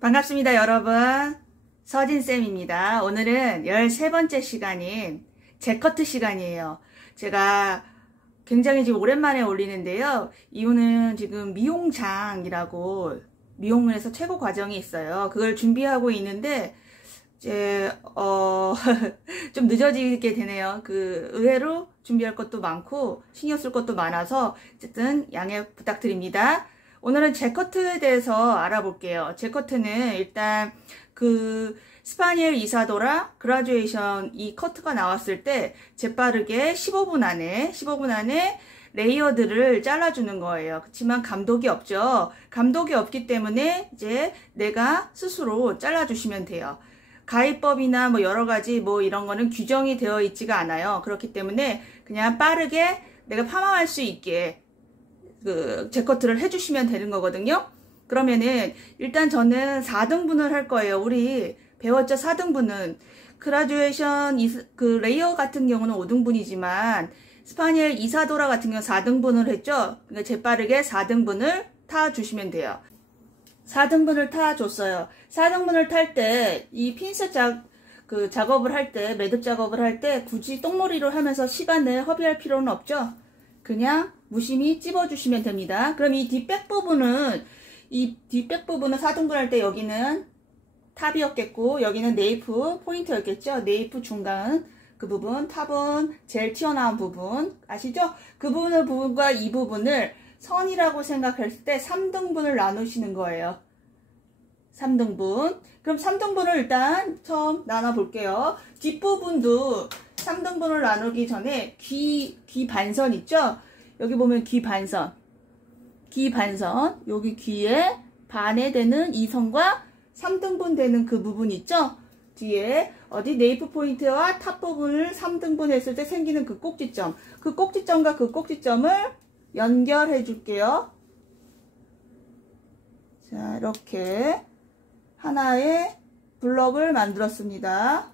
반갑습니다, 여러분. 서진쌤입니다. 오늘은 13번째 시간인 제커트 시간이에요. 제가 굉장히 지금 오랜만에 올리는데요. 이유는 지금 미용장이라고 미용문에서 최고 과정이 있어요. 그걸 준비하고 있는데 이제 좀 늦어지게 되네요. 의외로 준비할 것도 많고 신경 쓸 것도 많아서 어쨌든 양해 부탁드립니다. 오늘은 제커트에 대해서 알아볼게요. 제커트는 일단 스파니엘 이사도라 그라듀에이션 이 커트가 나왔을 때 재빠르게 15분 안에 레이어드를 잘라주는 거예요. 그렇지만 감독이 없죠. 감독이 없기 때문에 이제 내가 스스로 잘라주시면 돼요. 가위법이나 뭐 여러가지 뭐 이런 거는 규정이 되어 있지가 않아요. 그렇기 때문에 그냥 빠르게 내가 파마할 수 있게 제커트를 해주시면 되는 거거든요. 그러면은 일단 저는 4등분을 할 거예요. 우리 배웠죠? 4등분은 그라듀에이션 레이어 같은 경우는 5등분이지만 스파니엘 이사도라 같은 경우 4등분을 했죠. 그러니까 재빠르게 4등분을 타 주시면 돼요. 4등분을 타 줬어요. 4등분을 탈 때 이 핀셋 작업을 할 때, 매듭 작업을 할 때 굳이 똥머리로 하면서 시간을 허비할 필요는 없죠. 그냥 무심히 찝어주시면 됩니다. 그럼 이 뒷백 부분은 4등분 할 때 여기는 탑이었겠고 여기는 네이프 포인트였겠죠. 네이프 중간 그 부분, 탑은 제일 튀어나온 부분 아시죠? 그 부분과 이 부분을 선이라고 생각했을 때 3등분을 나누시는 거예요. 3등분. 그럼 3등분을 일단 처음 나눠볼게요. 뒷부분도 3등분을 나누기 전에 귀 반선 있죠? 여기 보면 귀 반선, 여기 귀에 반에 되는 이 선과 3등분 되는 그 부분 있죠? 뒤에 어디 네이프 포인트와 탑 부분을 3등분 했을 때 생기는 그 꼭지점, 그 꼭지점과 그 꼭지점을 연결해 줄게요. 자, 이렇게 하나의 블럭을 만들었습니다.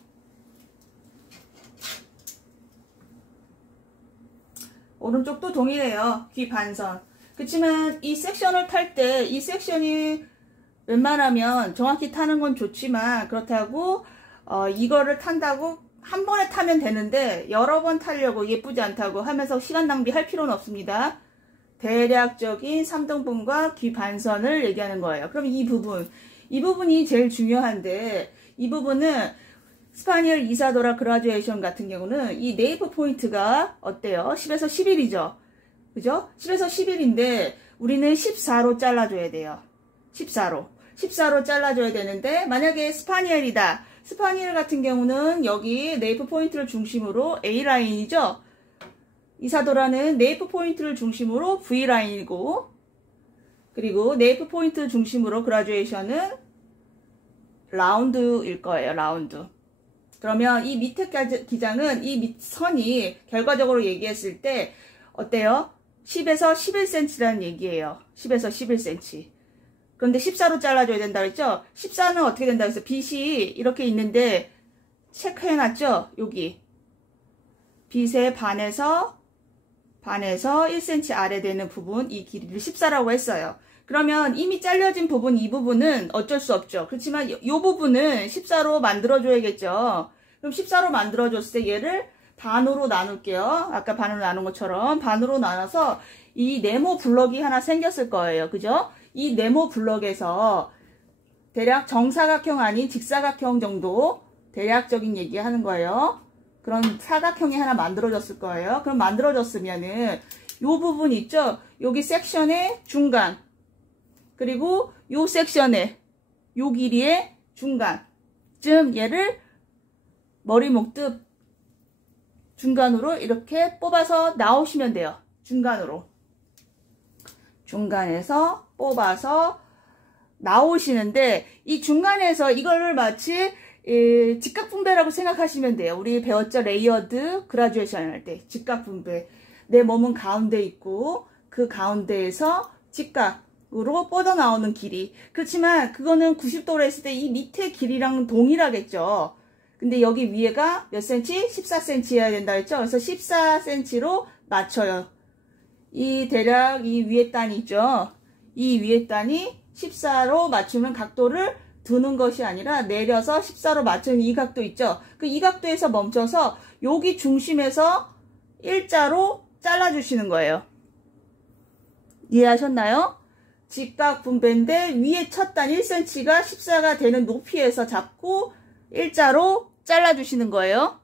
오른쪽도 동일해요. 귀 반선. 그렇지만 이 섹션을 탈 때 이 섹션이 웬만하면 정확히 타는 건 좋지만 그렇다고 이거를 탄다고 한 번에 타면 되는데 여러 번 타려고 예쁘지 않다고 하면서 시간 낭비할 필요는 없습니다. 대략적인 3등분과 귀 반선을 얘기하는 거예요. 그럼 이 부분이 제일 중요한데 이 부분은 스파니엘 이사도라 그라듀에이션 같은 경우는 이 네이프 포인트가 어때요? 10에서 11이죠. 그죠? 10에서 11인데 우리는 14로 잘라줘야 돼요. 14로 잘라줘야 되는데 만약에 스파니엘이다. 스파니엘 같은 경우는 여기 네이프 포인트를 중심으로 A라인이죠. 이사도라는 네이프 포인트를 중심으로 V라인이고 그리고 네이프 포인트 중심으로 그라듀에이션은 라운드일 거예요. 라운드. 그러면 이 밑에 기장은 이 밑선이 결과적으로 얘기했을 때 어때요? 10에서 11cm라는 얘기예요. 10에서 11cm. 그런데 14로 잘라줘야 된다 그랬죠? 14는 어떻게 된다 그랬어요? 빛이 이렇게 있는데 체크해놨죠? 여기. 빛의 반에서 1cm 아래 되는 부분, 이 길이를 14라고 했어요. 그러면 이미 잘려진 부분, 이 부분은 어쩔 수 없죠. 그렇지만 이 부분은 14로 만들어줘야겠죠. 그럼 14로 만들어줬을 때 얘를 반으로 나눌게요. 아까 반으로 나눈 것처럼 반으로 나눠서 이 네모 블럭이 하나 생겼을 거예요. 그죠? 이 네모 블럭에서 대략 정사각형 아닌 직사각형 정도 대략적인 얘기 하는 거예요. 그런 사각형이 하나 만들어졌을 거예요. 그럼 만들어졌으면은 요 부분 있죠? 여기 섹션의 중간 그리고 요 섹션의 요 길이의 중간쯤 얘를 머리 목뜻 중간으로 이렇게 뽑아서 나오시면 돼요. 중간에서 뽑아서 나오시는데 이 중간에서 이거를 마치 직각분배라고 생각하시면 돼요. 우리 배웠죠? 레이어드 그라듀에이션 할 때 직각분배. 내 몸은 가운데 있고 그 가운데에서 직각으로 뻗어나오는 길이. 그렇지만 그거는 90도로 했을 때 이 밑에 길이랑 동일하겠죠. 근데 여기 위에가 몇 cm? 14cm여야 된다 했죠? 그래서 14cm로 맞춰요. 대략 이 위에 단이 있죠? 이 위에 단이 14로 맞추면 각도를 드는 것이 아니라 내려서 14로 맞추는 이 각도 있죠. 그 이 각도에서 멈춰서 여기 중심에서 일자로 잘라주시는 거예요. 이해하셨나요? 직각 분배인데 위에 첫 단 1cm가 14가 되는 높이에서 잡고 일자로 잘라주시는 거예요.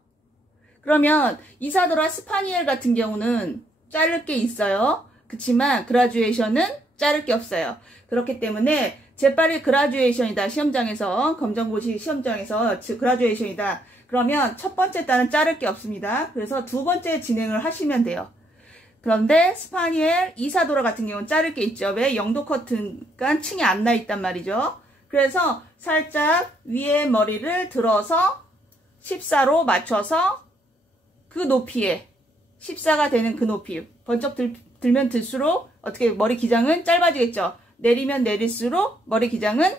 그러면 이사도라 스파니엘 같은 경우는 자를 게 있어요. 그치만 그라듀에이션은 자를 게 없어요. 그렇기 때문에 재빨리 그라듀에이션이다. 시험장에서 검정고시 시험장에서 그라듀에이션이다. 그러면 첫 번째 단은 자를 게 없습니다. 그래서 두 번째 진행을 하시면 돼요. 그런데 스파니엘, 이사도라 같은 경우는 자를 게 있죠. 왜? 0도 커트가 층이 안 나 있단 말이죠. 그래서 살짝 위에 머리를 들어서 14로 맞춰서 그 높이에 14가 되는 그 높이 번쩍 들면 들수록 어떻게 머리 기장은 짧아지겠죠. 내리면 내릴수록 머리 기장은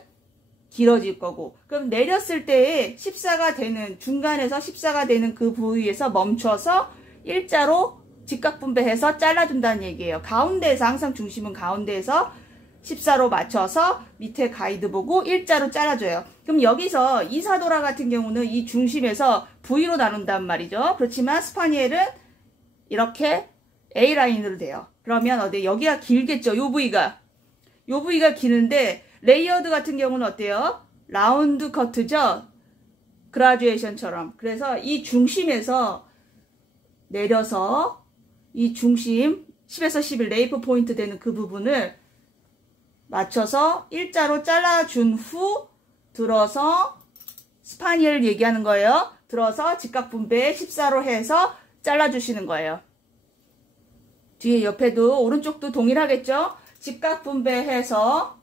길어질 거고, 그럼 내렸을 때에 14가 되는 중간에서 14가 되는 그 부위에서 멈춰서 일자로 직각 분배해서 잘라준다는 얘기예요. 가운데에서 항상 중심은 가운데에서 14로 맞춰서 밑에 가이드 보고 일자로 잘라줘요. 그럼 여기서 이사도라 같은 경우는 이 중심에서 V로 나눈단 말이죠. 그렇지만 스파니엘은 이렇게 A라인으로 돼요. 그러면 어디 여기가 길겠죠. 요 부위가 기는데 레이어드 같은 경우는 어때요? 라운드 커트죠. 그라듀에이션처럼. 그래서 이 중심에서 내려서 이 중심 10에서 11 레이프 포인트 되는 그 부분을 맞춰서 일자로 잘라준 후 들어서 스파니엘 얘기하는 거예요. 들어서 직각 분배 14로 해서 잘라주시는 거예요. 뒤에 옆에도 오른쪽도 동일하겠죠? 직각 분배해서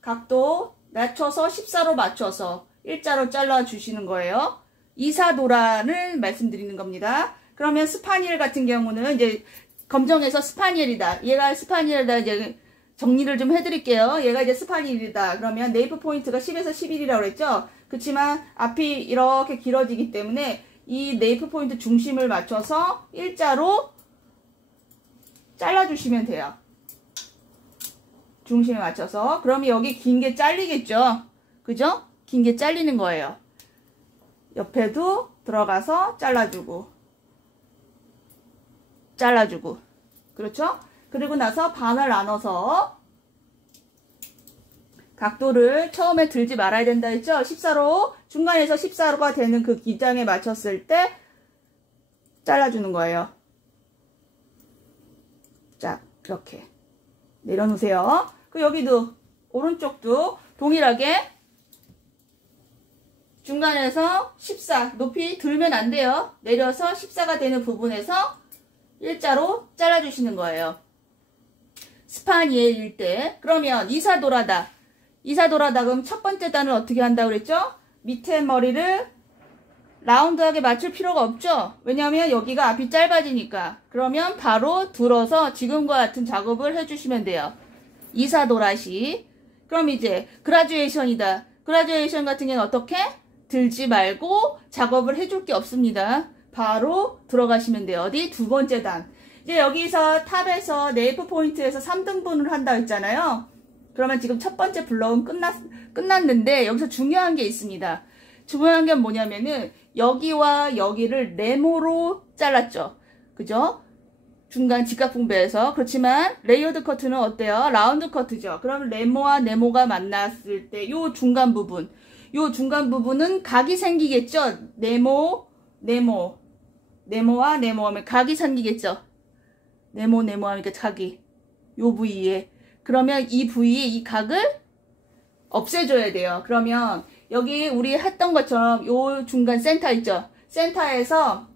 각도 낮춰서 14로 맞춰서 일자로 잘라주시는 거예요. 이사도라를 말씀드리는 겁니다. 그러면 스파니엘 같은 경우는 이제 검정에서 스파니엘이다. 얘가 스파니엘이다. 이제 정리를 좀 해드릴게요. 얘가 이제 스파니엘이다. 그러면 네이프 포인트가 10에서 11이라고 그랬죠? 그렇지만 앞이 이렇게 길어지기 때문에 이 네이프 포인트 중심을 맞춰서 일자로 잘라주시면 돼요. 중심에 맞춰서. 그러면 여기 긴 게 잘리겠죠? 그죠? 긴 게 잘리는 거예요. 옆에도 들어가서 잘라주고. 그렇죠? 그리고 나서 반을 나눠서 각도를 처음에 들지 말아야 된다 했죠? 14로 중간에서 14로가 되는 그 기장에 맞췄을 때 잘라주는 거예요. 자, 이렇게 내려놓으세요. 그 여기도 오른쪽도 동일하게 중간에서 14 높이 들면 안 돼요. 내려서 14가 되는 부분에서 일자로 잘라주시는 거예요. 스파니엘일 때. 그러면 이사도라다. 그럼 첫 번째 단을 어떻게 한다고 그랬죠? 밑에 머리를 라운드하게 맞출 필요가 없죠? 왜냐하면 여기가 앞이 짧아지니까. 그러면 바로 들어서 지금과 같은 작업을 해주시면 돼요. 이사도라시. 그럼 이제 그라듀에이션이다. 그라듀에이션 같은 경우는 어떻게? 들지 말고 작업을 해줄 게 없습니다. 바로 들어가시면 돼요. 어디? 두 번째 단. 이제 여기서 탑에서 네이프 포인트에서 3등분을 한다 했잖아요. 그러면 지금 첫 번째 블럭은 끝났는데 여기서 중요한 게 있습니다. 중요한 게 뭐냐면은 여기와 여기를 네모로 잘랐죠. 그죠? 중간 직각 분배해서. 그렇지만 레이어드 커트는 어때요? 라운드 커트죠. 그러면 네모와 네모가 만났을 때 요 중간 부분은 각이 생기겠죠. 네모와 네모 하면 각이 생기겠죠. 네모 하니까 각이 요 부위에. 그러면 이 부위에 이 각을 없애줘야 돼요. 그러면 여기 우리 했던 것처럼 요 중간 센터 있죠. 센터에서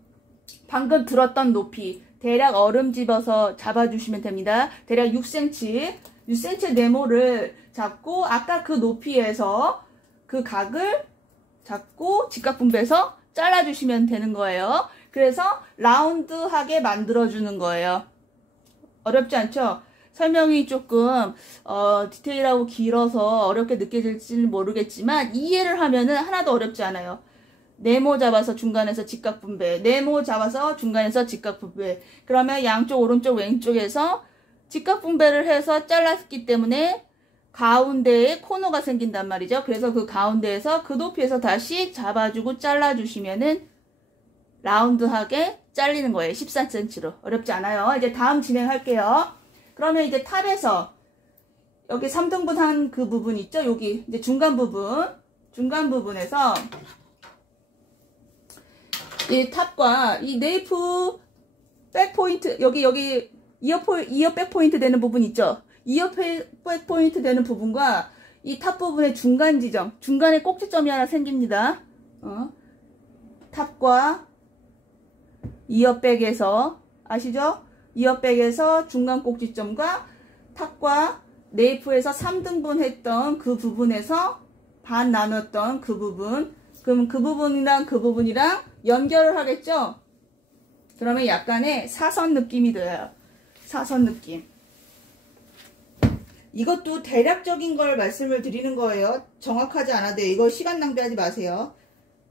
방금 들었던 높이 대략 얼음 집어서 잡아주시면 됩니다. 대략 6cm 네모를 잡고 아까 그 높이에서 그 각을 잡고 직각 분배해서 잘라주시면 되는 거예요. 그래서 라운드하게 만들어주는 거예요. 어렵지 않죠? 설명이 조금 디테일하고 길어서 어렵게 느껴질지는 모르겠지만 이해를 하면은 하나도 어렵지 않아요. 네모 잡아서 중간에서 직각 분배, 네모 잡아서 중간에서 직각 분배. 그러면 양쪽 오른쪽 왼쪽에서 직각 분배를 해서 잘랐기 때문에 가운데에 코너가 생긴단 말이죠. 그래서 그 가운데에서 그 높이에서 다시 잡아주고 잘라주시면은 라운드하게 잘리는 거예요. 14cm로. 어렵지 않아요. 이제 다음 진행할게요. 그러면 이제 탑에서 여기 3등분 한 그 부분 있죠? 여기 이제 중간 부분에서 이 탑과 이 네이프 백 포인트 여기 이어 백 포인트 되는 부분 있죠? 이어 백 포인트 되는 부분과 이 탑 부분의 중간 지점, 중간에 꼭지점이 하나 생깁니다. 탑과 이어백에서 아시죠? 이어백에서 중간 꼭지점과 탑과 네이프에서 3등분 했던 그 부분에서 반 나눴던 그 부분, 그럼 그 부분이랑 그 부분이랑 연결을 하겠죠? 그러면 약간의 사선 느낌이 돼요. 사선 느낌. 이것도 대략적인 걸 말씀을 드리는 거예요. 정확하지 않아도 이거 시간 낭비하지 마세요.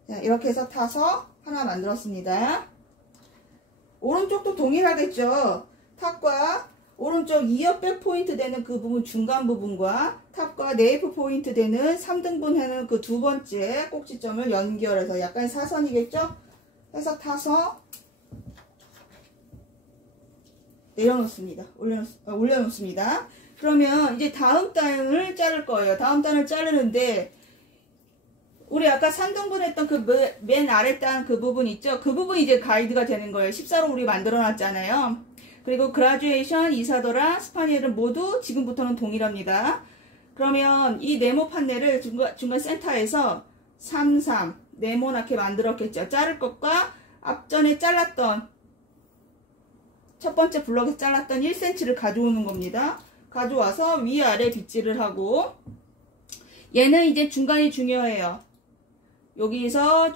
자, 이렇게 해서 타서 하나 만들었습니다. 오른쪽도 동일하겠죠. 탑과 오른쪽 이어 백 포인트 되는 그 부분 중간 부분과 탑과 네이프 포인트 되는 3등분 하는 그 두 번째 꼭지점을 연결해서 약간 사선이겠죠? 해서 타서 내려놓습니다. 올려놓습니다. 그러면 이제 다음 단을 자를 거예요. 다음 단을 자르는데 우리 아까 3등분 했던 그 맨 아래 단 그 부분 있죠? 그 부분이 이제 가이드가 되는 거예요. 14로 우리 만들어 놨잖아요. 그리고 그라듀에이션, 이사도라, 스파니엘은 모두 지금부터는 동일합니다. 그러면 이 네모 판넬을 중간 센터에서 33 네모나게 만들었겠죠. 자를 것과 앞전에 잘랐던 첫 번째 블럭에서 잘랐던 1cm를 가져오는 겁니다. 가져와서 위아래 빗질을 하고 얘는 이제 중간이 중요해요. 여기서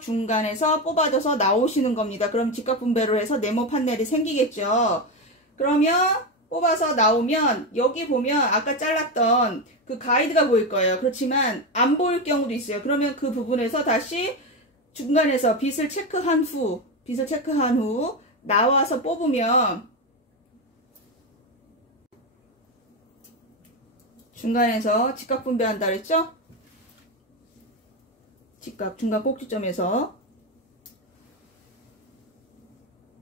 중간에서 뽑아줘서 나오시는 겁니다. 그럼 직각분배로 해서 네모 판넬이 생기겠죠. 그러면 뽑아서 나오면 여기 보면 아까 잘랐던 그 가이드가 보일 거예요. 그렇지만 안 보일 경우도 있어요. 그러면 그 부분에서 다시 중간에서 빗을 체크한 후 나와서 뽑으면 중간에서 직각분배한다 그랬죠? 중간 꼭지점에서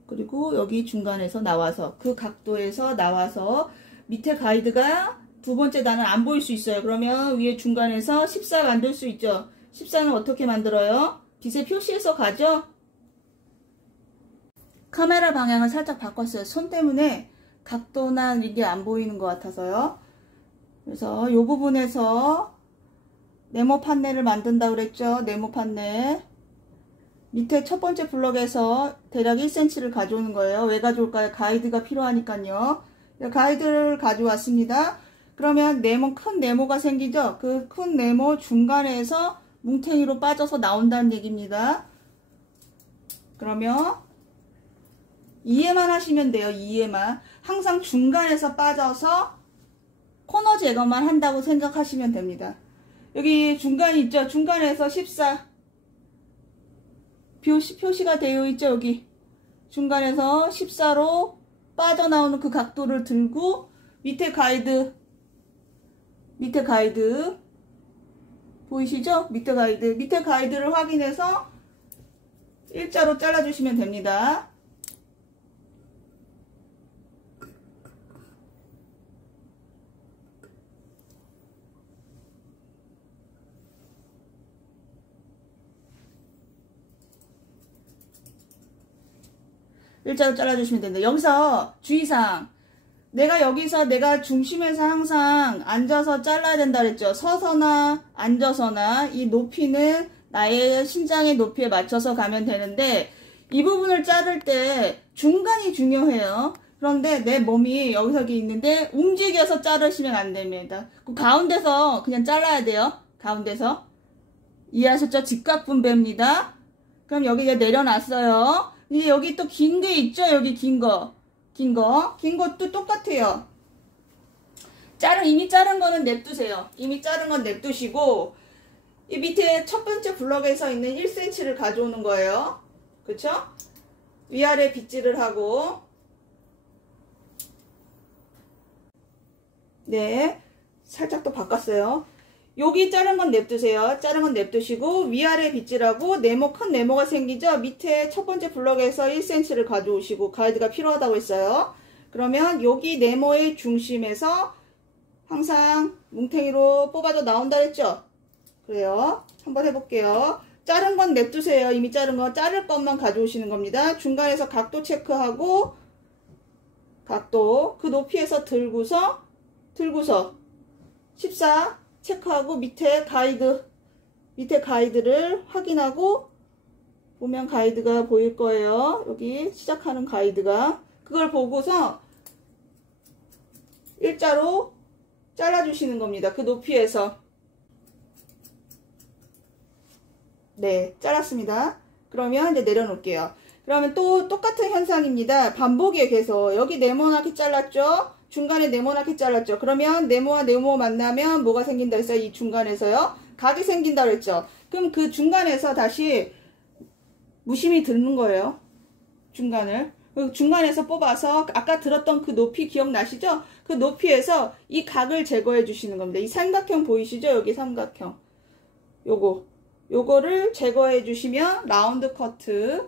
그리고 여기 중간에서 나와서 그 각도에서 나와서 밑에 가이드가 두 번째 단은 안 보일 수 있어요. 그러면 위에 중간에서 14 만들 수 있죠. 14는 어떻게 만들어요? 빗의 표시에서 가죠? 카메라 방향을 살짝 바꿨어요. 손 때문에 각도나 이게 안 보이는 것 같아서요. 그래서 이 부분에서 네모 판넬을 만든다 그랬죠. 네모 판넬 밑에 첫 번째 블럭에서 대략 1cm를 가져오는 거예요. 왜 가져올까요? 가이드가 필요하니까요. 가이드를 가져왔습니다. 그러면 큰 네모가 생기죠. 그 큰 네모 중간에서 뭉탱이로 빠져서 나온다는 얘기입니다. 그러면 이해만 하시면 돼요. 이해만. 항상 중간에서 빠져서 코너 제거만 한다고 생각하시면 됩니다. 여기 중간이 있죠. 중간에서 14 표시가 되어 있죠. 여기 중간에서 14로 빠져나오는 그 각도를 들고 밑에 가이드 보이시죠? 밑에 가이드를 확인해서 일자로 잘라주시면 됩니다. 일자로 잘라주시면 됩니다. 여기서 주의사항. 내가 중심에서 항상 앉아서 잘라야 된다 그랬죠. 서서나 앉아서나 이 높이는 나의 신장의 높이에 맞춰서 가면 되는데 이 부분을 자를 때 중간이 중요해요. 그런데 내 몸이 여기서 있는데 움직여서 자르시면 안 됩니다. 그 가운데서 그냥 잘라야 돼요. 가운데서. 이해하셨죠? 직각분배입니다. 그럼 여기 이제 내려놨어요. 이제 여기 또 긴 게 있죠? 여기 긴 것도 똑같아요. 이미 자른 거는 냅두세요. 이미 자른 건 냅두시고, 이 밑에 첫 번째 블럭에서 있는 1cm를 가져오는 거예요. 그쵸? 위아래 빗질을 하고, 네, 살짝 또 바꿨어요. 여기 자른 건 냅두세요. 자른 건 냅두시고 위아래 빗질하고 네모, 큰 네모가 생기죠. 밑에 첫 번째 블럭에서 1cm를 가져오시고, 가이드가 필요하다고 했어요. 그러면 여기 네모의 중심에서 항상 뭉탱이로 뽑아도 나온다 했죠. 그래요. 한번 해볼게요. 자른 건 냅두세요. 이미 자른 거 자를 것만 가져오시는 겁니다. 중간에서 각도 체크하고, 각도 그 높이에서 들고서 14 체크하고 밑에 가이드를 확인하고, 보면 가이드가 보일 거예요. 여기 시작하는 가이드가, 그걸 보고서 일자로 잘라주시는 겁니다. 그 높이에서. 네, 잘랐습니다. 그러면 이제 내려놓을게요. 그러면 또 똑같은 현상입니다. 반복이에요. 계속 여기 네모나게 잘랐죠. 중간에 네모나게 잘랐죠. 그러면 네모와 네모 만나면 뭐가 생긴다 했어요? 이 중간에서요, 각이 생긴다 그랬죠. 그럼 그 중간에서 다시 무심히 들는 거예요. 중간에서 뽑아서 아까 들었던 그 높이 기억나시죠? 그 높이에서 이 각을 제거해 주시는 겁니다. 이 삼각형 보이시죠? 여기 삼각형. 요거를 제거해 주시면 라운드 커트가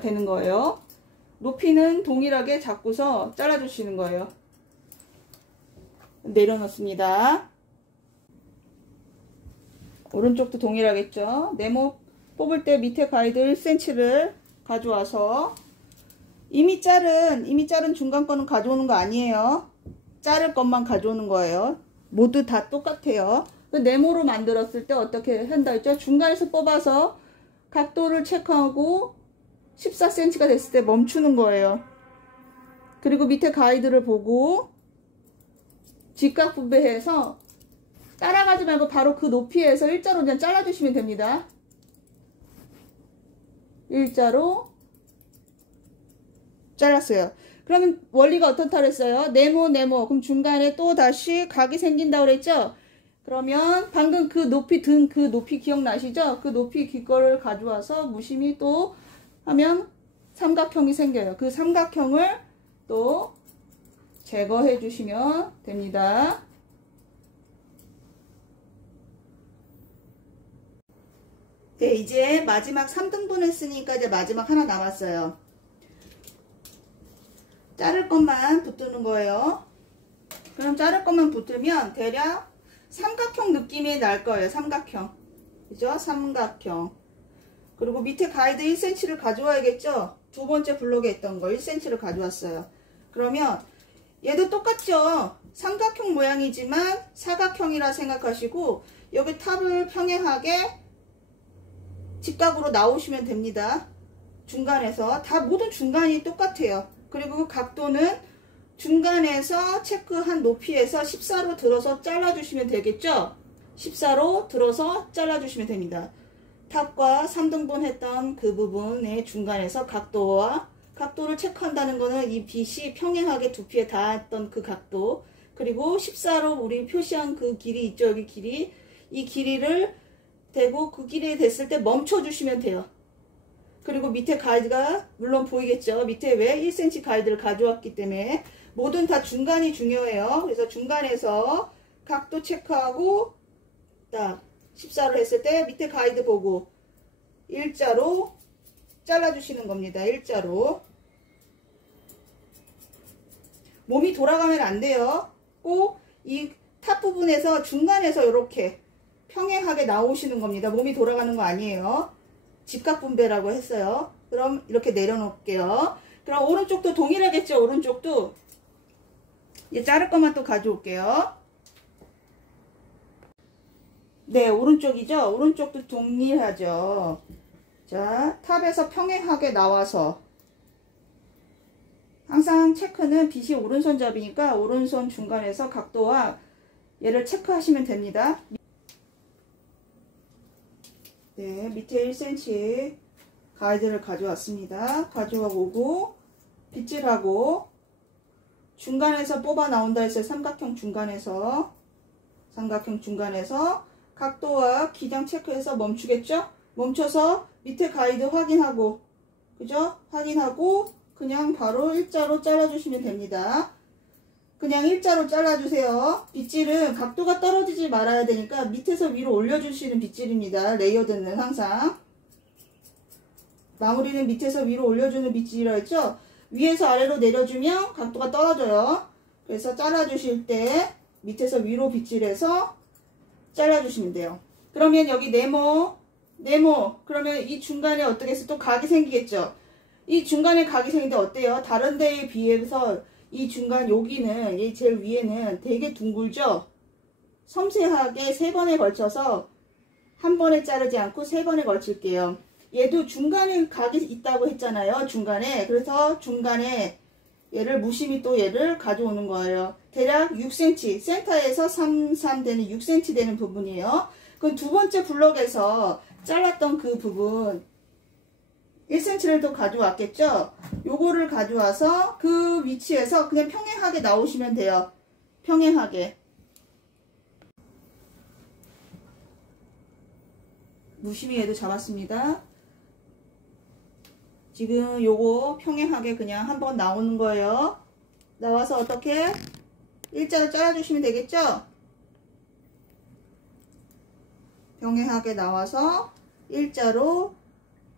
되는 거예요. 높이는 동일하게 잡고서 잘라 주시는 거예요. 내려놓습니다. 오른쪽도 동일하겠죠? 네모 뽑을 때 밑에 가이드 1cm를 가져와서 이미 자른 중간 거는 가져오는 거 아니에요. 자를 것만 가져오는 거예요. 모두 다 똑같아요. 네모로 만들었을 때 어떻게 한다 했죠? 중간에서 뽑아서 각도를 체크하고 14cm가 됐을 때 멈추는 거예요. 그리고 밑에 가이드를 보고 직각 분배해서 따라가지 말고 바로 그 높이에서 일자로 그냥 잘라주시면 됩니다. 일자로 잘랐어요. 그러면 원리가 어떻다 그랬어요? 네모 그럼 중간에 또 다시 각이 생긴다고 그랬죠? 그러면 방금 그 높이 든 그 높이 기억나시죠? 그 높이 기거를 가져와서 무심히 또 하면 삼각형이 생겨요. 그 삼각형을 또 제거해 주시면 됩니다. 네, 이제 마지막 3등분 했으니까 이제 마지막 하나 남았어요. 자를 것만 붙드는 거예요. 그럼 자를 것만 붙으면 대략 삼각형 느낌이 날 거예요. 삼각형. 그죠? 삼각형. 그리고 밑에 가이드 1cm를 가져와야겠죠? 두 번째 블록에 있던 거 1cm를 가져왔어요. 그러면 얘도 똑같죠? 삼각형 모양이지만 사각형이라 생각하시고 여기 탑을 평행하게 직각으로 나오시면 됩니다. 중간에서 다 모든 중간이 똑같아요. 그리고 그 각도는 중간에서 체크한 높이에서 14로 들어서 잘라주시면 되겠죠? 14로 들어서 잘라주시면 됩니다. 탑과 3등분 했던 그 부분의 중간에서 각도를 체크한다는 거는 이 빗이 평행하게 두피에 닿았던 그 각도, 그리고 14로 우리 표시한 그 길이 있죠? 여기 길이. 이 길이를 대고 그 길이 됐을 때 멈춰주시면 돼요. 그리고 밑에 가이드가 물론 보이겠죠? 밑에 왜 1cm 가이드를 가져왔기 때문에 뭐든 다 중간이 중요해요. 그래서 중간에서 각도 체크하고 딱 14로 했을 때 밑에 가이드 보고 일자로 잘라주시는 겁니다. 일자로. 몸이 돌아가면 안 돼요. 꼭 이 탑 부분에서 중간에서 이렇게 평행하게 나오시는 겁니다. 몸이 돌아가는 거 아니에요. 직각 분배라고 했어요. 그럼 이렇게 내려놓을게요. 그럼 오른쪽도 동일하겠죠? 오른쪽도 이제 자를 것만 또 가져올게요. 네, 오른쪽이죠? 오른쪽도 동일하죠. 자, 탑에서 평행하게 나와서 항상 체크는 빗이 오른손잡이니까 오른손 중간에서 각도와 얘를 체크하시면 됩니다. 네, 밑에 1cm 가이드를 가져왔습니다. 가져오고 빗질하고 중간에서 뽑아 나온다 했어요. 삼각형 중간에서 각도와 기장 체크해서 멈추겠죠? 멈춰서 밑에 가이드 확인하고, 그죠? 확인하고 그냥 바로 일자로 잘라주시면 됩니다. 그냥 일자로 잘라주세요. 빗질은 각도가 떨어지지 말아야 되니까 밑에서 위로 올려주시는 빗질입니다. 레이어드는 항상. 마무리는 밑에서 위로 올려주는 빗질이라 했죠? 위에서 아래로 내려주면 각도가 떨어져요. 그래서 잘라주실 때 밑에서 위로 빗질해서 잘라주시면 돼요. 그러면 여기 네모, 그러면 이 중간에 어떻게 해서 또 각이 생기겠죠? 이 중간에 각이 생기는데 어때요? 다른 데에 비해서 이 중간 여기는, 이 제일 위에는 되게 둥글죠? 섬세하게 3번에 걸쳐서 한 번에 자르지 않고 3번에 걸칠게요. 얘도 중간에 각이 있다고 했잖아요. 중간에. 그래서 중간에 얘를 무심히 또 얘를 가져오는 거예요. 대략 6cm, 센터에서 3, 3 되는 6cm 되는 부분이에요. 그럼 두 번째 블럭에서 잘랐던 그 부분 1cm를 더 가져왔겠죠? 요거를 가져와서 그 위치에서 그냥 평행하게 나오시면 돼요. 평행하게. 무심히 얘도 잡았습니다. 지금 요거 평행하게 그냥 한번 나오는 거예요. 나와서 어떻게? 일자로 잘라주시면 되겠죠? 평행하게 나와서 일자로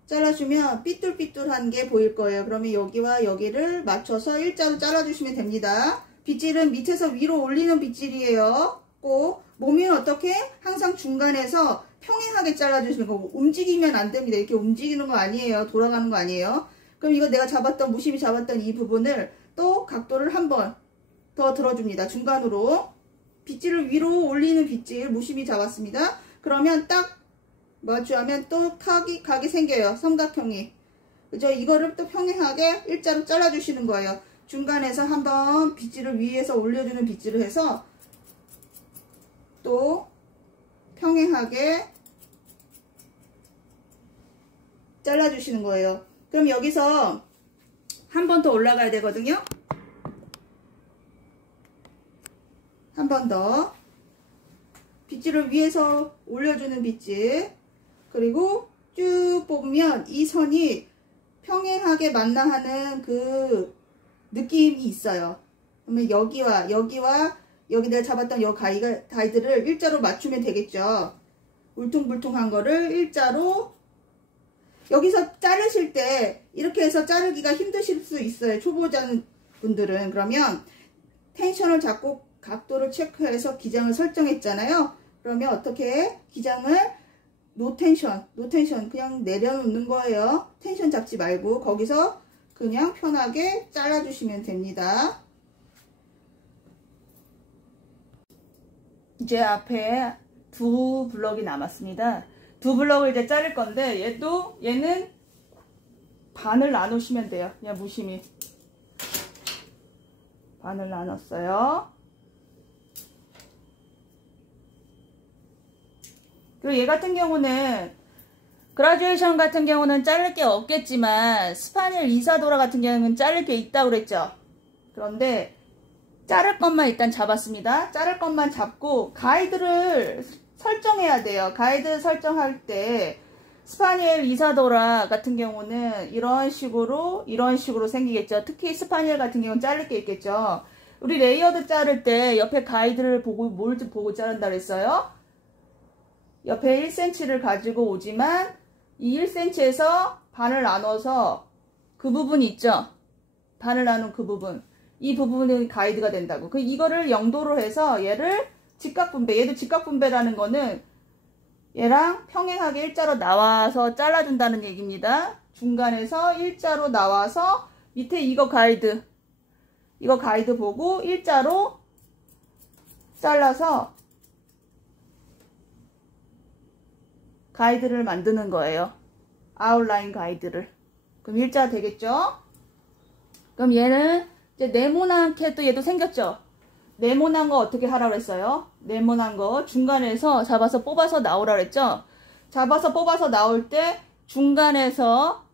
잘라주면 삐뚤삐뚤한 게 보일 거예요. 그러면 여기와 여기를 맞춰서 일자로 잘라주시면 됩니다. 빗질은 밑에서 위로 올리는 빗질이에요. 꼭 몸은 어떻게? 항상 중간에서 평행하게 잘라주시는 거고 움직이면 안 됩니다. 이렇게 움직이는 거 아니에요. 돌아가는 거 아니에요. 그럼 이거 내가 잡았던 무심히 잡았던 이 부분을 또 각도를 한 번 더 들어줍니다. 중간으로 빗질을 위로 올리는 빗질 무심히 잡았습니다. 그러면 딱 마주하면 또 각이 생겨요. 삼각형이. 그죠? 이거를 또 평행하게 일자로 잘라주시는 거예요. 중간에서 한번 빗질을 위에서 올려주는 빗질을 해서 또 평행하게 잘라주시는 거예요. 그럼 여기서 한 번 더 올라가야 되거든요. 한 번 더 빗질을 위에서 올려주는 빗질, 그리고 쭉 뽑으면 이 선이 평행하게 만나 하는 그 느낌이 있어요. 그러면 여기와 여기 내가 잡았던 이 가이드를 일자로 맞추면 되겠죠. 울퉁불퉁한 거를 일자로. 여기서 자르실 때 이렇게 해서 자르기가 힘드실 수 있어요. 초보자 분들은. 그러면 텐션을 잡고 각도를 체크해서 기장을 설정했잖아요. 그러면 어떻게 해? 기장을 노 텐션 그냥 내려놓는 거예요. 텐션 잡지 말고 거기서 그냥 편하게 잘라주시면 됩니다. 이제 앞에 두 블럭이 남았습니다. 두 블럭을 이제 자를 건데 얘는 반을 나누시면 돼요. 그냥 무심히 반을 나눴어요. 그리고 얘 같은 경우는 그라듀에이션 같은 경우는 자를 게 없겠지만 스파닐 이사도라 같은 경우는 자를 게 있다고 그랬죠. 그런데 자를 것만 일단 잡았습니다. 자를 것만 잡고 가이드를 설정해야 돼요. 가이드 설정할 때 스파니엘 이사도라 같은 경우는 이런 식으로 생기겠죠. 특히 스파니엘 같은 경우는 자를 게 있겠죠. 우리 레이어드 자를 때 옆에 가이드를 보고 뭘 보고 자른다 그랬어요? 옆에 1cm를 가지고 오지만 이 1cm에서 반을 나눠서 그 부분 있죠? 반을 나눈 그 부분. 이 부분은 가이드가 된다고. 이거를 0도로 해서 얘를 직각분배. 얘도 직각분배라는 거는 얘랑 평행하게 일자로 나와서 잘라준다는 얘기입니다. 중간에서 일자로 나와서 밑에 이거 가이드 보고 일자로 잘라서 가이드를 만드는 거예요. 아웃라인 가이드를. 그럼 일자 되겠죠? 그럼 얘는 이제 네모난 캣도 얘도 생겼죠? 네모난 거 어떻게 하라고 했어요? 네모난 거 중간에서 잡아서 뽑아서 나오라고 했죠? 잡아서 뽑아서 나올 때 중간에서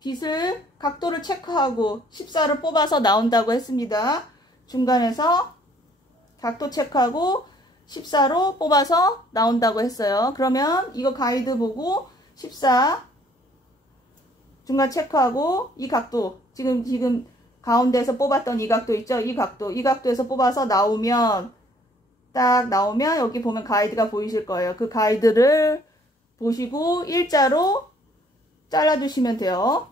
빗을 각도를 체크하고 14를 뽑아서 나온다고 했습니다. 중간에서 각도 체크하고 14로 뽑아서 나온다고 했어요. 그러면 이거 가이드 보고 14 중간 체크하고 이 각도 지금 가운데에서 뽑았던 이 각도 있죠? 이 각도에서 뽑아서 나오면, 딱 나오면 여기 보면 가이드가 보이실 거예요. 그 가이드를 보시고 일자로 잘라주시면 돼요.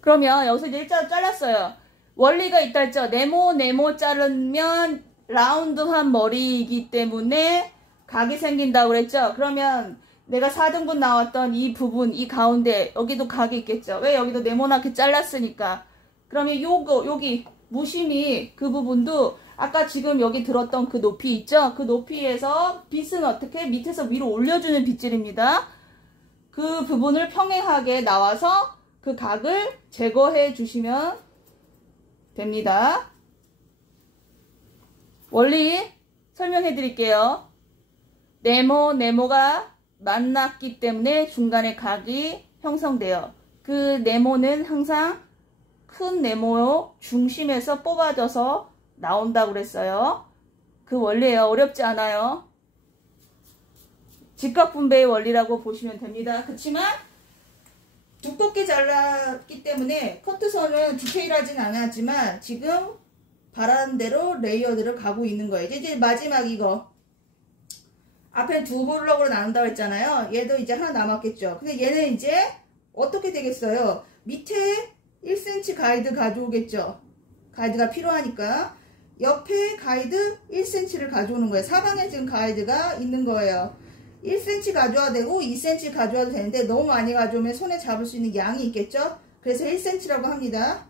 그러면 여기서 이제 일자로 잘랐어요. 원리가 있다 했죠? 네모 자르면 라운드한 머리이기 때문에 각이 생긴다고 그랬죠? 그러면 내가 4등분 나왔던 이 부분, 이 가운데 여기도 각이 있겠죠? 왜? 여기도 네모나게 잘랐으니까. 그러면 여기 무심히 그 부분도 아까 지금 여기 들었던 그 높이 있죠? 그 높이에서 빗은 어떻게? 밑에서 위로 올려주는 빗질입니다. 그 부분을 평행하게 나와서 그 각을 제거해 주시면 됩니다. 원리 설명해 드릴게요. 네모가 만났기 때문에 중간에 각이 형성돼요. 그 네모는 항상 큰 네모 중심에서 뽑아져서 나온다고 그랬어요. 그 원리예요. 어렵지 않아요. 직각분배의 원리라고 보시면 됩니다. 그렇지만 두껍게 잘랐기 때문에 커트선은 디테일하진 않았지만 지금 바라는 대로 레이어드를 가고 있는 거예요. 이제 마지막 이거 앞에 두 블럭으로 나눈다고 했잖아요. 얘도 이제 하나 남았겠죠. 근데 얘는 이제 어떻게 되겠어요? 밑에 1cm 가이드 가져오겠죠. 가이드가 필요하니까 옆에 가이드 1cm를 가져오는 거예요. 사방에 지금 가이드가 있는 거예요. 1cm 가져와도 되고 2cm 가져와도 되는데 너무 많이 가져오면 손에 잡을 수 있는 양이 있겠죠. 그래서 1cm라고 합니다.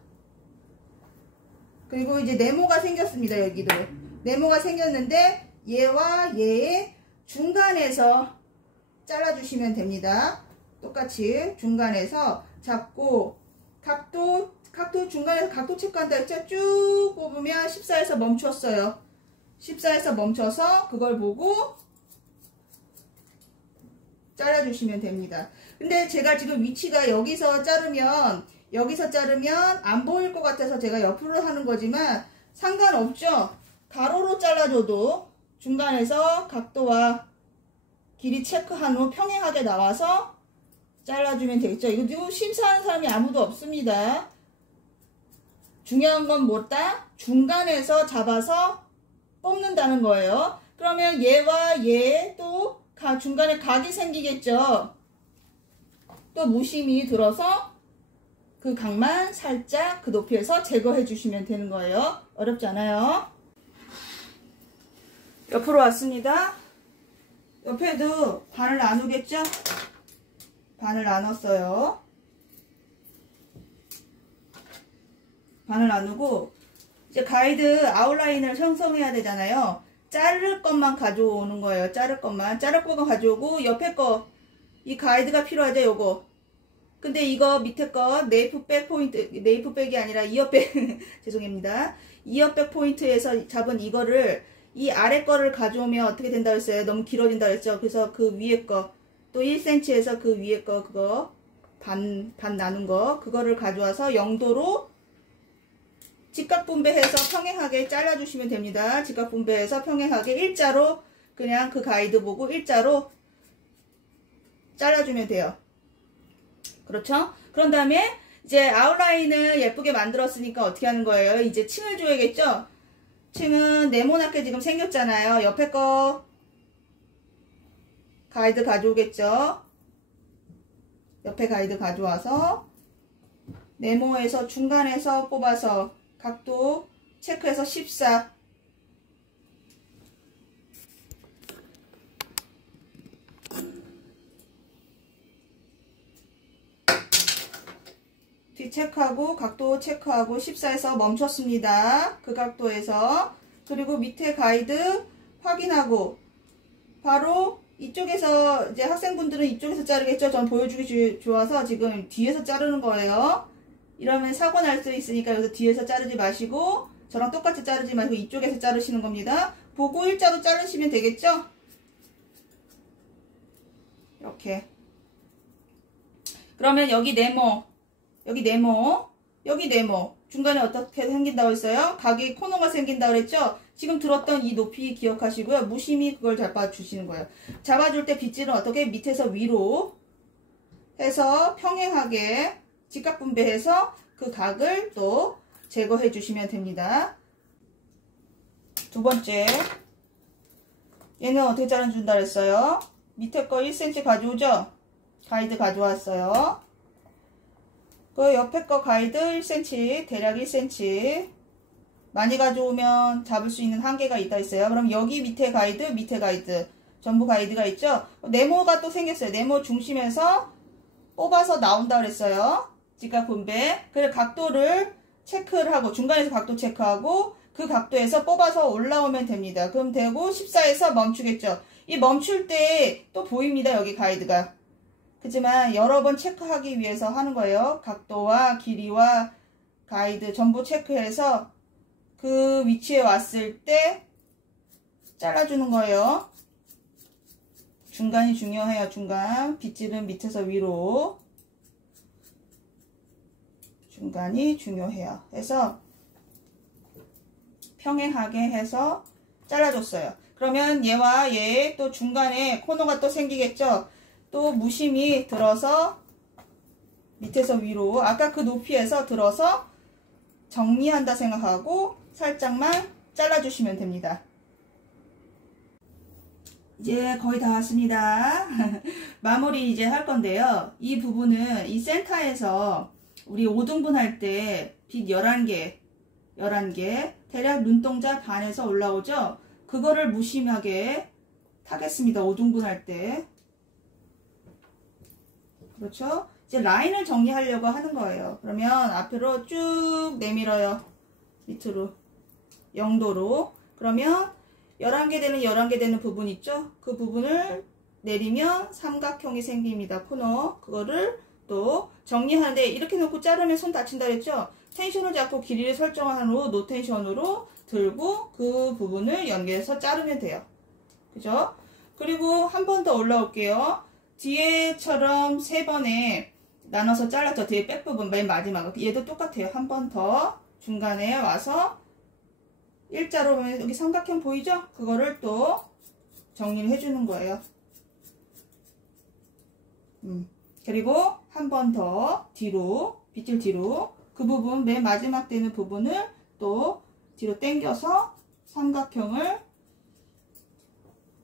그리고 이제 네모가 생겼습니다. 여기도 네모가 생겼는데 얘와 얘의 중간에서 잘라주시면 됩니다. 똑같이 중간에서 잡고 각도 중간에서 각도 체크한다 했죠. 쭉 뽑으면 14에서 멈췄어요. 14에서 멈춰서 그걸 보고 잘라주시면 됩니다. 근데 제가 지금 위치가 여기서 자르면 안 보일 것 같아서 제가 옆으로 하는 거지만 상관없죠. 가로로 잘라줘도 중간에서 각도와 길이 체크한 후 평행하게 나와서 잘라주면 되겠죠. 이거 지금 심사하는 사람이 아무도 없습니다. 중요한 건 뭐다? 중간에서 잡아서 뽑는다는 거예요. 그러면 얘와 얘 또 중간에 각이 생기겠죠. 또 무심히 들어서 그 각만 살짝 그 높이에서 제거해 주시면 되는 거예요. 어렵지 않아요. 옆으로 왔습니다. 옆에도 반을 나누겠죠? 반을 나눴어요. 반을 나누고 이제 가이드 아웃라인을 형성해야 되잖아요. 자를 것만 가져오는 거예요. 자를 것만 가져오고 옆에 거 이 가이드가 필요하죠. 요거. 근데 이거 밑에 거 네이프백 포인트, 네이프백이 아니라 이어백 죄송합니다. 이어백 포인트에서 잡은 이거를 이 아래 거를 가져오면 어떻게 된다고 했어요? 너무 길어진다고 했죠. 그래서 그 위에 거 또 1cm에서 그 위에 거 그거 반 나눈 거 그거를 가져와서 0도로 직각분배해서 평행하게 잘라주시면 됩니다. 직각분배해서 평행하게 일자로 그냥 그 가이드 보고 일자로 잘라주면 돼요. 그렇죠? 그런 다음에 이제 아웃라인을 예쁘게 만들었으니까 어떻게 하는 거예요? 이제 층을 줘야겠죠? 층은 네모나게 지금 생겼잖아요. 옆에 거 가이드 가져오겠죠? 옆에 가이드 가져와서 네모에서 중간에서 뽑아서 각도 체크해서 14 뒤 체크하고 각도 체크하고 14에서 멈췄습니다. 그 각도에서. 그리고 밑에 가이드 확인하고 바로 이쪽에서 이제 학생분들은 이쪽에서 자르겠죠. 전 보여주기 좋아서 지금 뒤에서 자르는 거예요. 이러면 사고 날 수 있으니까 여기서 뒤에서 자르지 마시고 저랑 똑같이 자르지 마시고 이쪽에서 자르시는 겁니다. 보고 일자로 자르시면 되겠죠. 이렇게. 그러면 여기 네모 여기 네모 중간에 어떻게 생긴다고 했어요? 각이 코너가 생긴다고 그랬죠? 지금 들었던 이 높이 기억하시고요. 무심히 그걸 잡아주시는 거예요. 잡아줄 때 빗질은 어떻게? 밑에서 위로 해서 평행하게 직각분배해서 그 각을 또 제거해 주시면 됩니다. 두 번째, 얘는 어떻게 자르준다 그랬어요? 밑에 거 1cm 가져오죠? 가이드 가져왔어요. 그 옆에 거 가이드 1cm, 대략 1cm. 많이 가져오면 잡을 수 있는 한계가 있다 했어요. 그럼 여기 밑에 가이드, 전부 가이드가 있죠? 네모가 또 생겼어요. 네모 중심에서 뽑아서 나온다 그랬어요. 직각 분배. 그래서 각도를 체크를 하고, 중간에서 각도 체크하고, 그 각도에서 뽑아서 올라오면 됩니다. 그럼 되고 14에서 멈추겠죠. 이 멈출 때 또 보입니다. 여기 가이드가. 그렇지만 여러 번 체크하기 위해서 하는 거예요. 각도와 길이와 가이드 전부 체크해서 그 위치에 왔을 때 잘라주는 거예요. 중간이 중요해요. 중간. 빗질은 밑에서 위로. 중간이 중요해요. 해서 평행하게 해서 잘라줬어요. 그러면 얘와 얘 또 중간에 코너가 또 생기겠죠. 또 무심히 들어서 밑에서 위로 아까 그 높이에서 들어서 정리한다 생각하고 살짝만 잘라주시면 됩니다. 이제 거의 다 왔습니다. 마무리 이제 할 건데요. 이 부분은 이 센터에서 우리 5등분 할 때 빗 11개 대략 눈동자 반에서 올라오죠. 그거를 무심하게 타겠습니다. 5등분 할 때. 그렇죠? 이제 라인을 정리하려고 하는 거예요. 그러면 앞으로 쭉 내밀어요. 밑으로 0도로. 그러면 11개 되는 부분 있죠? 그 부분을 내리면 삼각형이 생깁니다. 코너. 그거를 또 정리하는데 이렇게 놓고 자르면 손 다친다 그랬죠? 텐션을 잡고 길이를 설정한 후 노텐션으로 들고 그 부분을 연결해서 자르면 돼요. 그죠? 그리고 한 번 더 올라올게요. 뒤에처럼 3번에 나눠서 잘랐죠. 뒤에 백 부분 맨 마지막. 얘도 똑같아요. 한 번 더 중간에 와서 일자로 보면 여기 삼각형 보이죠? 그거를 또 정리를 해주는 거예요. 그리고 한 번 더 뒤로, 빗질 뒤로 그 부분 맨 마지막 되는 부분을 또 뒤로 당겨서 삼각형을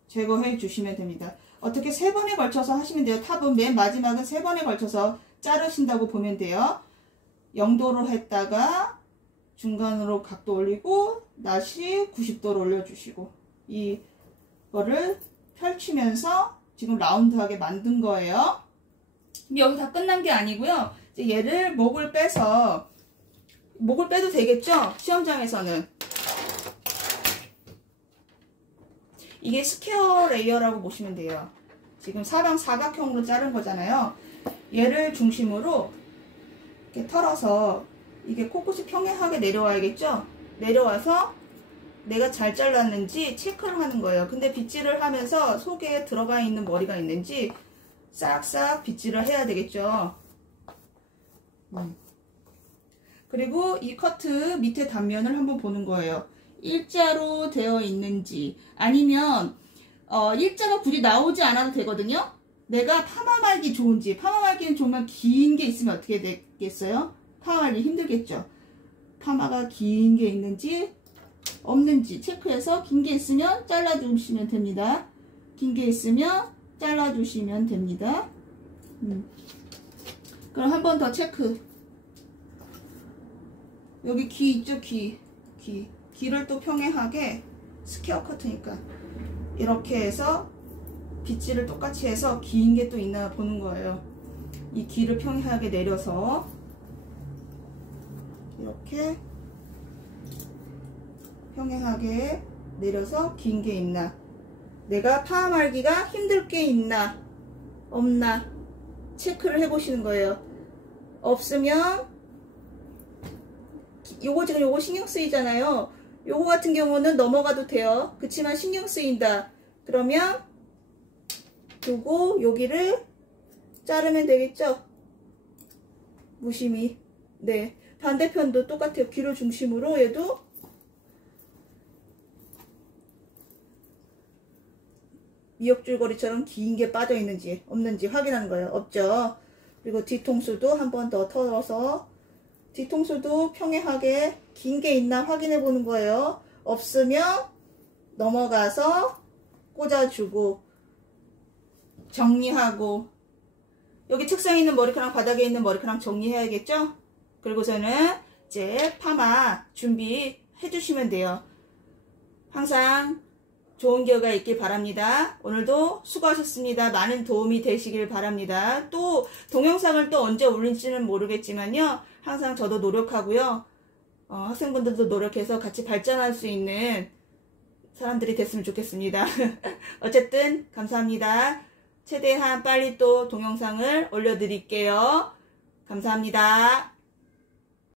제거해 주시면 됩니다. 어떻게 3번에 걸쳐서 하시면 돼요. 탑은 맨 마지막은 3번에 걸쳐서 자르신다고 보면 돼요. 0도로 했다가 중간으로 각도 올리고 다시 90도로 올려주시고 이거를 펼치면서 지금 라운드하게 만든 거예요. 여기 다 끝난 게 아니고요. 이제 얘를 목을 빼서 목을 빼도 되겠죠? 시험장에서는 이게 스퀘어 레이어라고 보시면 돼요. 지금 사각형으로 자른 거잖아요. 얘를 중심으로 이렇게 털어서 이게 코끝이 평행하게 내려와야겠죠? 내려와서 내가 잘 잘랐는지 체크를 하는 거예요. 근데 빗질을 하면서 속에 들어가 있는 머리가 있는지 싹싹 빗질을 해야 되겠죠. 그리고 이 커트 밑에 단면을 한번 보는 거예요. 일자로 되어 있는지 아니면 일자가 굳이 나오지 않아도 되거든요. 내가 파마 말기 좋은지, 파마 말기는 정말 긴 게 있으면 어떻게 되겠어요? 파마 말기 힘들겠죠. 파마가 긴 게 있는지 없는지 체크해서 긴 게 있으면 잘라주시면 됩니다. 긴 게 있으면 잘라주시면 됩니다. 그럼 한 번 더 체크. 여기 귀 있죠? 귀를 또 평행하게 스퀘어 커트니까 이렇게 해서 빗질을 똑같이 해서 긴 게 또 있나 보는 거예요. 이 귀를 평행하게 내려서 이렇게 평행하게 내려서 긴 게 있나, 내가 파마 말기가 힘들 게 있나 없나 체크를 해 보시는 거예요. 없으면 요거 지금 요거 신경 쓰이잖아요. 요거 같은 경우는 넘어가도 돼요. 그치만 신경 쓰인다 그러면 요거 여기를 자르면 되겠죠. 무심히. 네, 반대편도 똑같아요. 귀를 중심으로 얘도 미역줄거리처럼 긴 게 빠져 있는지 없는지 확인하는 거예요. 없죠. 그리고 뒤통수도 한 번 더 털어서 뒤통수도 평행하게 긴 게 있나 확인해 보는 거예요. 없으면 넘어가서 꽂아주고 정리하고, 여기 특성 있는 머리카락, 바닥에 있는 머리카락 정리해야겠죠? 그리고서는 이제 파마 준비해 주시면 돼요. 항상 좋은 결과 있길 바랍니다. 오늘도 수고하셨습니다. 많은 도움이 되시길 바랍니다. 또 동영상을 또 언제 올릴지는 모르겠지만요, 항상 저도 노력하고요, 학생분들도 노력해서 같이 발전할 수 있는 사람들이 됐으면 좋겠습니다. 어쨌든 감사합니다. 최대한 빨리 또 동영상을 올려드릴게요. 감사합니다.